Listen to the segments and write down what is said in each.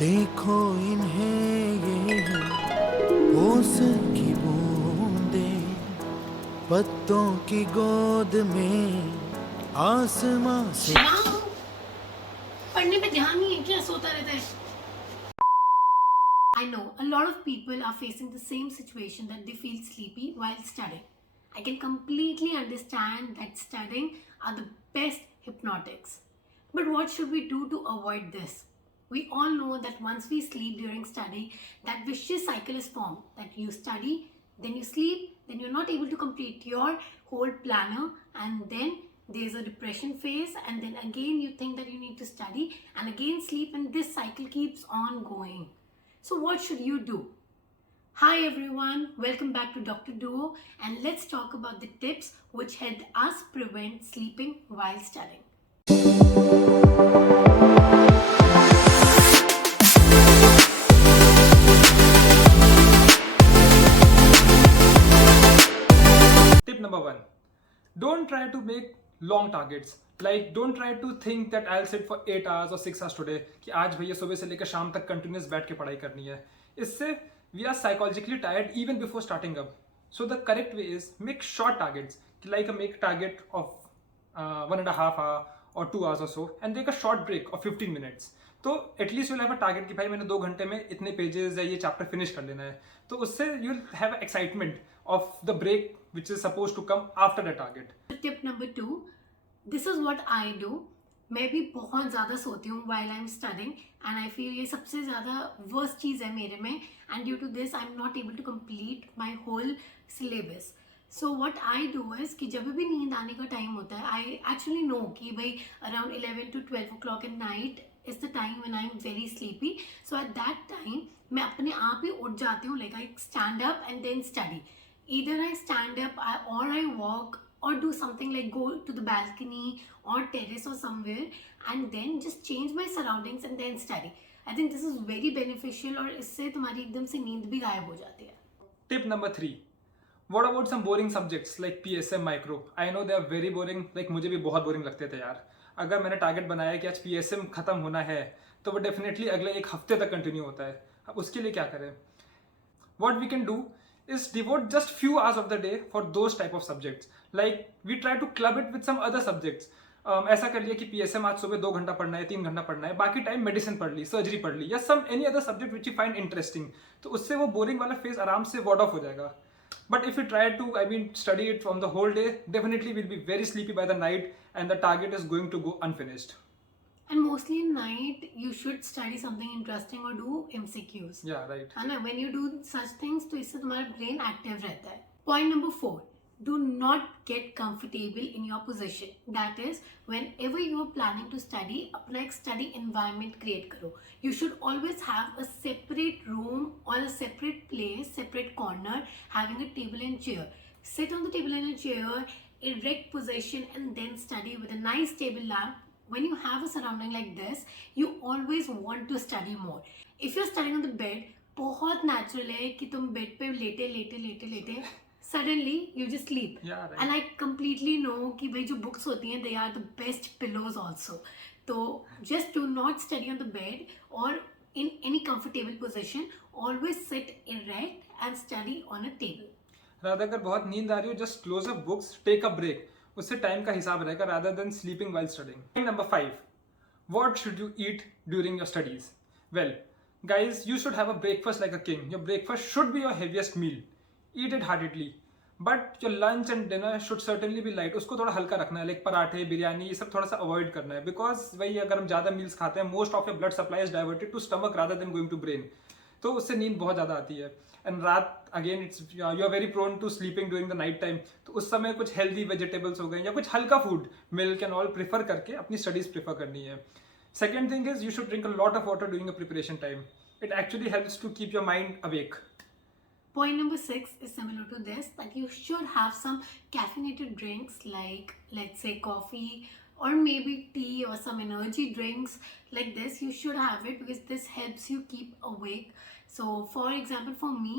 देखो इन्हें ये ओस की बूंदें पत्तों की गोद में आसमां से पढ़ने पे ध्यान नहीं है क्या? सोता रहता है. I know a lot of people are facing the same situation that they feel sleepy while studying. I can completely understand that studying are the best hypnotics. But what should we do to avoid this? We all know that once we sleep during study, that vicious cycle is formed that you study, then you sleep, then you're not able to complete your whole planner, and then there's a depression phase, and then again you think that you need to study and again sleep, and this cycle keeps on going. So, what should you do? Hi everyone, welcome back to Dr. Duo, and let's talk about the tips which helped us prevent sleeping while studying. Tip number one, don't try to make long targets. Like, don't try to think that I'll sit for 8 hours or 6 hours today कि आज भैया सुबह से लेकर शाम तक continuous बैठ के पढ़ाई करनी है. इससे we are psychologically tired even before starting up. So the correct way is make short targets, like make a target of 1.5 hour or 2 hours or so, and take a short break of 15 minutes. तो at least you'll have a target कि भाई मैंने 2 घंटे में इतने pages या ये chapter finish कर लेना है. तो उससे you'll have excitement of the break which is suppose to come after the target. Tip number 2, this is what I do. मैं भी बहुत ज़्यादा सोती हूँ while I'm studying, and I feel ये सबसे ज़्यादा worst चीज़ है मेरे में, and due to this I'm not able to complete my whole syllabus. So what I do is कि जब भी नींद आने का टाइम होता है, I actually know कि भाई around 11 to 12 o'clock at night is the time when I'm very sleepy. So at that time मैं अपने आप ही उठ जाती हूँ, like I stand up and then study. Either I stand up or I walk or do something like go to the balcony or terrace or somewhere and then just change my surroundings and then study. I think this is very beneficial और इससे तुम्हारी एकदम से नींद भी गायब हो जाती है. Tip number 3, what about some boring subjects like PSM micro? I know they are very boring. Like मुझे भी बहुत बोरिंग लगते थे यार. अगर मैंने टारगेट बनाया कि आज PSM खत्म होना है तो वो डेफिनेटली अगले एक हफ्ते तक कंटिन्यू होता है. अब उसके लिए क्या करें? What we can do is devote just few hours of the day for those type of subjects. Like we try to club it with some other subjects. ऐसा कर लिया कि PSM आज सुबह 2 घंटा पढ़ना है, 3 घंटा पढ़ना है, बाकी टाइम मेडिसिन पढ़ ली, सर्जरी पढ़ ली, या some any other subject which you find interesting. तो उससे वो बोरिंग वाला फेज आराम से वॉर्ड ऑफ हो जाएगा. But if you try to, study it from the whole day, definitely we'll be very sleepy by the night, and the target is going to go unfinished. And mostly in night you should study something interesting or do MCQs. Yeah, right. है ना, when you do such things तो इससे तुम्हारा brain active रहता है. Point number 4, do not get comfortable in your position. That is, whenever you are planning to study, अपना एक study environment create करो. You should always have a separate room or a separate place, separate corner, having a table and chair. Sit on the table and a chair, erect position, and then study with a nice table lamp. When you have a surrounding like this, you always want to study more. If you're studying on the bed, बहुत natural है कि तुम bed पे लेटे लेटे लेटे लेटे suddenly you just sleep. Yeah, right. And I completely know कि भाई जो books होती हैं they are the best pillows also. तो just do not study on the bed or in any comfortable position. Always sit erect and study on a table. Radha अगर बहुत नींद आ रही हो, just close up books, take a break. उससे time का हिसाब रहेगा rather than sleeping while studying. Number 5, what should you eat during your studies? Well guys, you should have a breakfast like a king. Your breakfast should be your heaviest meal. Eat it heartedly. But your lunch and dinner should certainly be light. उसको थोड़ा हल्का रखना है, like पराठे, बिरयानी, ये सब थोड़ा सा अवॉइड करना है. बिकॉज वही अगर हम ज़्यादा मील्स खाते हैं, most of your blood supply is diverted to stomach rather than going to brain. तो उससे नींद बहुत ज़्यादा आती है. एंड रात again it's you are very prone to sleeping during the night time. तो उस समय कुछ हेल्दी वेजिटेबल्स हो गए या कुछ हल्का food, milk and all prefer करके अपनी स्टडीज प्रेफर करनी है. Second thing is you should drink a lot of water during a preparation time. It actually helps to keep your mind awake. Point number 6 is similar to this, that you should have some caffeinated drinks like, let's say, coffee or maybe tea or some energy drinks like this. You should have it because this helps you keep awake. So for example, for me,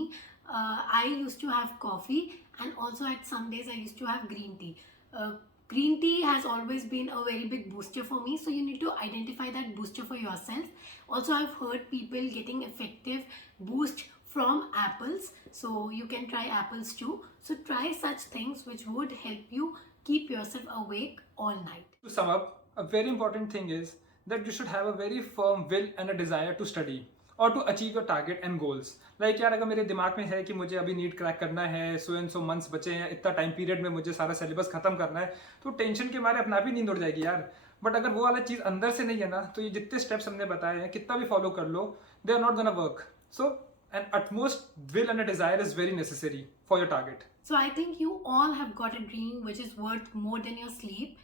I used to have coffee, and also at some days I used to have green tea. green tea has always been a very big booster for me, so you need to identify that booster for yourself. Also, I've heard people getting effective boost from apples, so you can try apples too. So try such things which would help you keep yourself awake all night. To sum up, a very important thing is that you should have a very firm will and a desire to study or to achieve your target and goals. Like यार अगर मेरे दिमाग में है कि मुझे अभी NEET crack करना है, सो एंड सो मंथ्स बचे हैं, इतना टाइम पीरियड में मुझे सारा सिलेबस खत्म करना है, तो टेंशन के मारे अपना भी नींद उड़ जाएगी यार. बट अगर वो वाला चीज़ अंदर से नहीं है ना, तो ये जितने स्टेप्स हमने बताए हैं कितना भी फॉलो कर लो, they are not gonna work. So an utmost will and a desire is very necessary for your target. So I think you all have got a dream which is worth more than your sleep.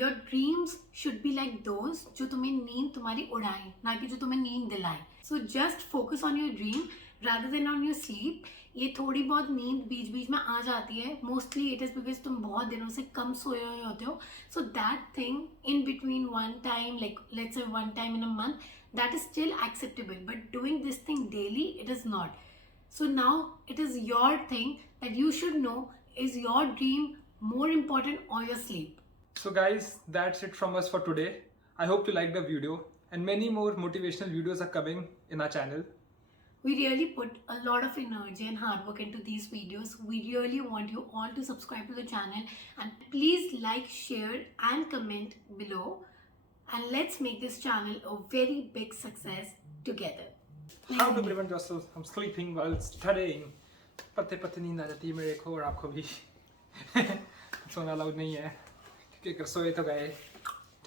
Your dreams should be like those जो तुम्हें नींद तुम्हारी उड़ाए, ना कि जो तुम्हें नींद दिलाए. So just focus on your dream rather than on your sleep. ये थोड़ी बहुत नींद बीच बीच में आ जाती है. Mostly it is because तुम बहुत दिनों से कम सोए हुए होते हो. So that thing in between one time, like let's say one time in a month, that is still acceptable. But doing this thing daily, it is not. So now it is your thing that you should know, is your dream more important or your sleep? So guys, that's it from us for today. I hope you liked the video, and many more motivational videos are coming in our channel. We really put a lot of energy and hard work into these videos. We really want you all to subscribe to the channel, and please like, share and comment below, and let's make this channel a very big success together. How to prevent yourself from sleeping while studying? पत्ते पत्ते नींद आ जाती है मेरे को और आपको भी. सोना अलाउड नहीं है क्योंकि अगर सोए तो गए.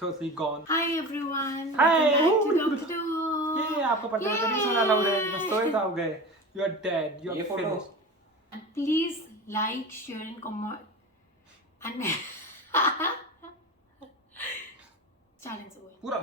Totally gone. Hi everyone. Hi. Welcome back to Dr. Do. ये आपको पता है नहीं सोना अलाउड है. बस सोए तो आप गए. You are dead. You are finished. And please like, share and comment. And challenge over. पूरा